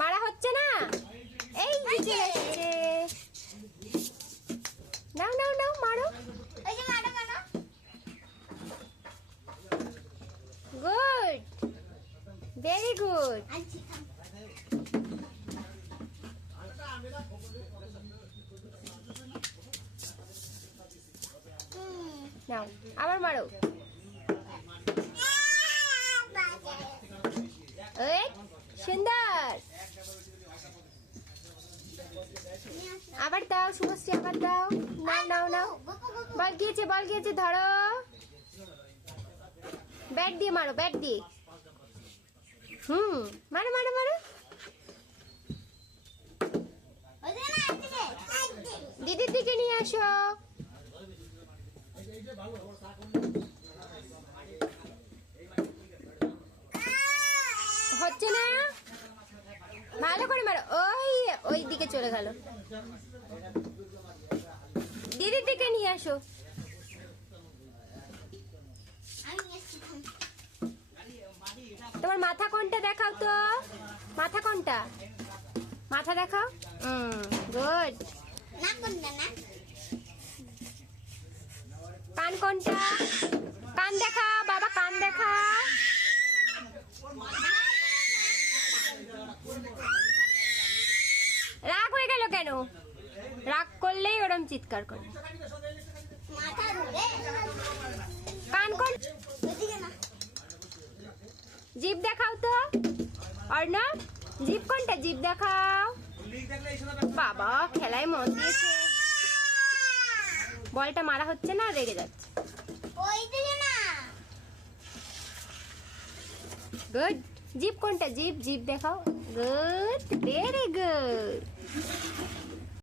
মারা হচ্ছে না, এই চলে এসেছে। নাও নাও নাও মারো, গুড, ভেরি গুড। নাও আবার মারো, এই সুন্দর। আবার দাও শুভশ্রী, আবার দাও। নাও নাও নাও, বল গিয়েছে, বল গিয়েছে, ধরো। ব্যাট দিয়ে মারো, ব্যাট দিয়ে। মারো মারো মারো। দিদির দিকে নিয়ে আসো। হচ্ছে না, ভালো করে মারো। ওই ওই দিকে চলে গেল, দিদির দিকে নিয়ে আসো। তোমার মাথা কোনটা দেখাও তো, মাথা কোনটা, মাথা দেখাও। গুড। কান কোনটা, কান দেখা বাবা, কান দেখা। রাগ হয়ে গেল কেন? রাগ করলেই ওরম চিৎকার করে। কান কোন, জিভ দেখাও তো অর্ণব, জিভ কোনটা, জিভ দেখাও। বাবা খেলায় মন দিয়েছে। বলটা মারা হচ্ছে না, রেগে যাচ্ছে। গুড। জিভ কোনটা, জিভ, জিভ দেখাও। গুড,